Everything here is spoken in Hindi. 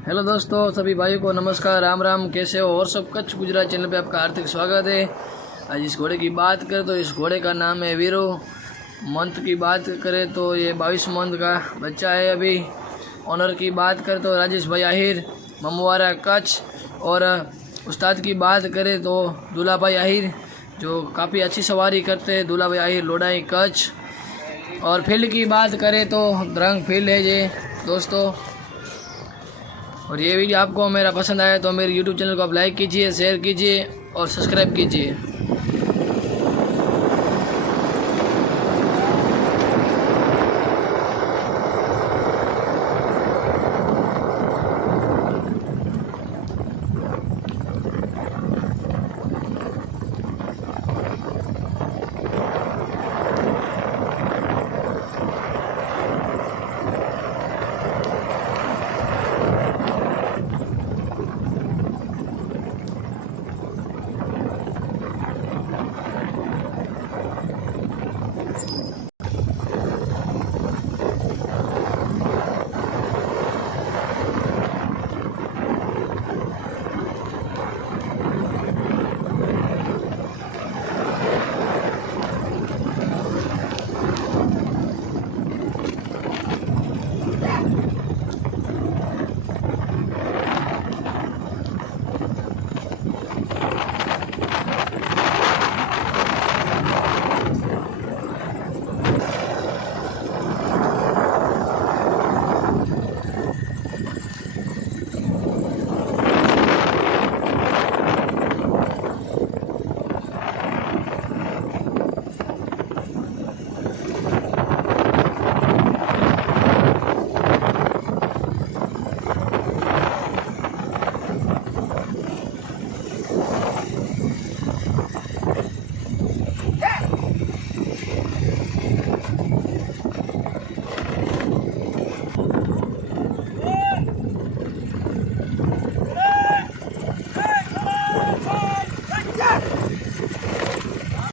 हेलो दोस्तों, सभी भाइयों को नमस्कार, राम राम। कैसे हो और सब? कच्छ गुजरात चैनल पे आपका हार्दिक स्वागत है। आज इस घोड़े की बात करें तो इस घोड़े का नाम है वीरो। मंथ की बात करें तो ये 22 मंथ का बच्चा है अभी। ऑनर की बात करें तो राजेश भाई आहिर, ममवारा कच्छ। और उस्ताद की बात करें तो दूल्हा भाई आहिर, जो काफ़ी अच्छी सवारी करते हैं। दूल्हा भाई आहिर लोडाई कच्छ। और फील्ड की बात करें तो द्रंग फील्ड है ये दोस्तों। और ये वीडियो आपको मेरा पसंद आया तो मेरे YouTube चैनल को आप लाइक कीजिए, शेयर कीजिए और सब्सक्राइब कीजिए।